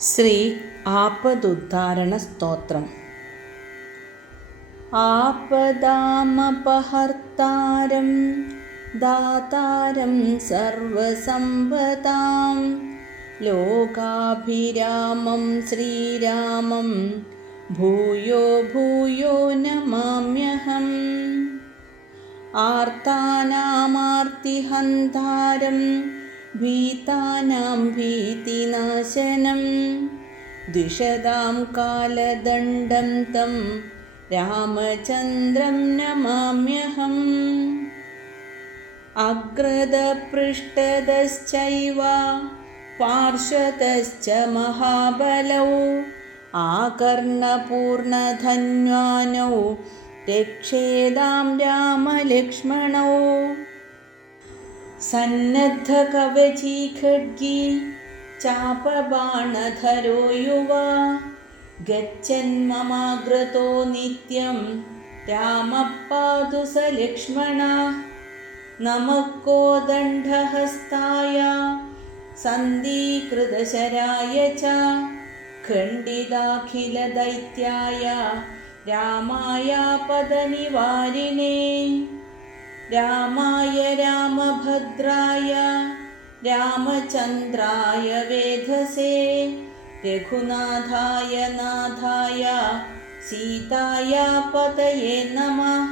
ശ്രീ ആപദുദ്ധാരണ സ്തോത്രം ആപദാമപഹർത്താരം ദാതാരം സർവസമ്പതാം ലോകാഭിരാമം ശ്രീരാമം ഭൂയോ ഭൂയോ നമാമ്യഹം. ആർത്താനാമാർത്തിഹന്താരം भीतानां भीतिनाशनं द्विषदां कालदण्डं तं रामचन्द्रं नमाम्यहम्। अग्रदपृष्ठदश्चैव पार्श्वतश्च महाबलौ आकर्णपूर्णधन्वानौ रक्षेदां रामलक्ष्मणौ। സന്നദ്ധകവചീ ഖഡ്ഗീ ചാപബാണധരോ യുവ ഗച്ഛന്മമാഗ്രതോ നിത്യം രാമപ്പാതു സ ലക്ഷ്മണ നമഃ കോദണ്ഡഹസ്തായ സന്ധീകൃതശരായ ച. ഖണ്ഡിതാഖിലദൈത്യായ രാമായ പദനിവാരിണേ രാമായ रामाय रामभद्राय रामचन्द्राय वेधसे रघुनाथाय नाथाय सीताया पतये नमः।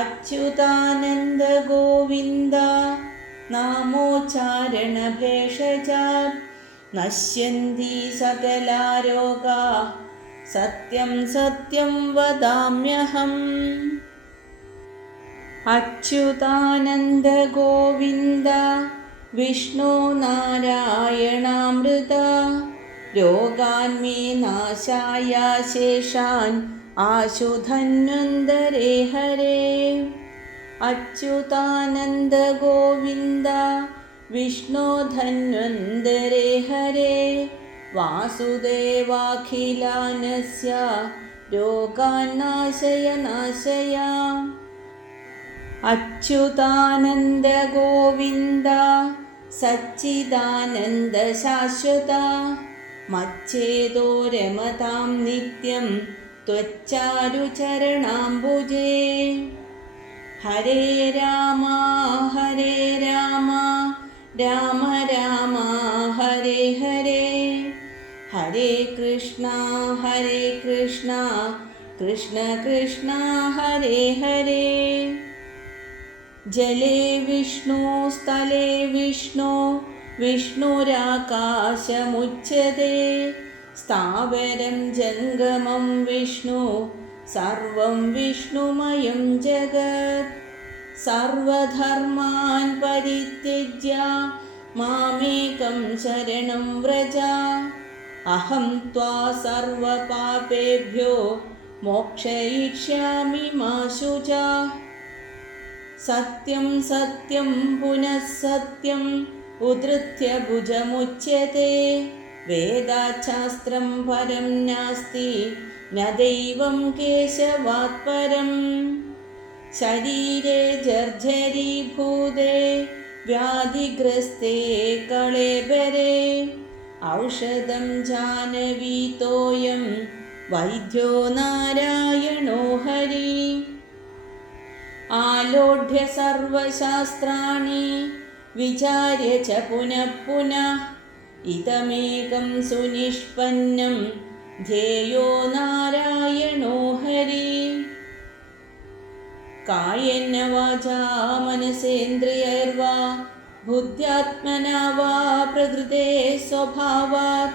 अच्युतानन्दगोविन्द नामोच्चारणभेषजा नश्यन्ति सकलारोगा सत्यं सत्यं वदाम्यहम्। അച്യുതാനന്ദ ഗോവിന്ദ വിഷ്ണു നാരായണാമൃത രോഗാന്മേ നാശായ ശേഷാൻ ആശുധന്വന്തരേ ഹരേ. അച്യുതാനന്ദ ഗോവിന്ദ വിഷ്ണു ധന്വന്തരേ ഹരേ. അച്യുതാനന്ദ ഗോവിന്ദ സച്ചിദാനന്ദ ശാശ്വത മച്ഛേദോ രമതാം നിത്യം ത്വച്ചാരുചരണാംബുജേ. ഹരേ രാമ ഹരേ രാമ രാമ രാമ ഹരേ ഹരേ. ഹരേ കൃഷ്ണ ഹരേ കൃഷ്ണ കൃഷ്ണ കൃഷ്ണ ഹരേ ഹരേ. ജലേ വിഷ്ണു സ്ഥലേ വിഷ്ണു വിഷ്ണുരാകാശമുച്ചതേ. സ്ഥാവരം ജംഗമം വിഷ്ണു സർവം വിഷ്ണുമയം ജഗത്. സർവധർമാൻ പരിത്യജ്യ മാമേകം ശരണം വ്രജ. അഹം ത്വാ സർവപാപേഭ്യോ മോക്ഷയിഷ്യാമി മാ ശുചാ സത്യം സത്യം പുനഃ സത്യം ഉദ്ധൃത്യ ഭുജമുച്യത്തെ വേദാശാസ്ത്രം പരം നാസ്തി ന ദൈവം കേശവാത്പരം. ശരീരേ ജർജരീഭൂതേ വ്യാധിഗ്രസ്തേ കളേബരേ ഔഷധം ജാനവീതോയം വൈദ്യോ നാരായണോ ഹരി. ആലോഢ്യ സർവശാസ്ത്രാണി. വിചാര്യ ച പുനഃ പുനഃ ഇതമേകം സുനിഷ്പന്നം. ധ്യേയോ നാരായണോ ഹരി. കായേന വാചാ മനസേന്ദ്രിയൈർവാ. ബുദ്ധ്യാത്മനാ വാ പ്രകൃതേ സ്വഭാവാ.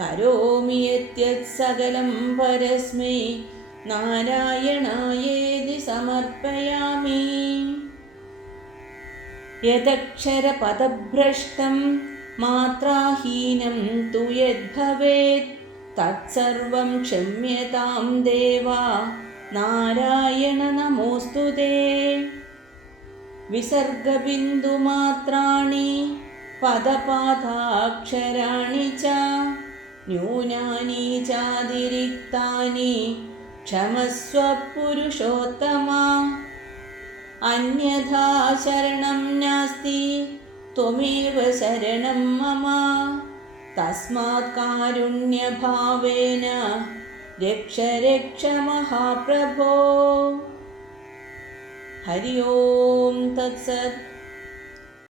കരോമി യത്യത് സകലം പരസ്മൈ. നാരായണായേതി സമർപ്പയാമി. യദക്ഷരപദഭ്രഷ്ടം മാത്രാഹീനം തു യദ്ഭവേത് തത്സർവം ക്ഷമ്യതാം ദേവ നാരായണ നമോസ്തു വിസർഗബിന്ദുമാത്രാണി പദപാദാക്ഷരാണി ച ന്യൂനാനി ചാതിരിക്താനി ക്ഷമസ്വ പുരുഷോത്തമ അന്യഥാ ശരണം നാസ്തി ത്വമേവ ശരണം മമ തസ്മാത് കാരുണ്യഭാവേന രക്ഷ രക്ഷ മഹാപ്രഭോ ഹരി ഓം തത്സത്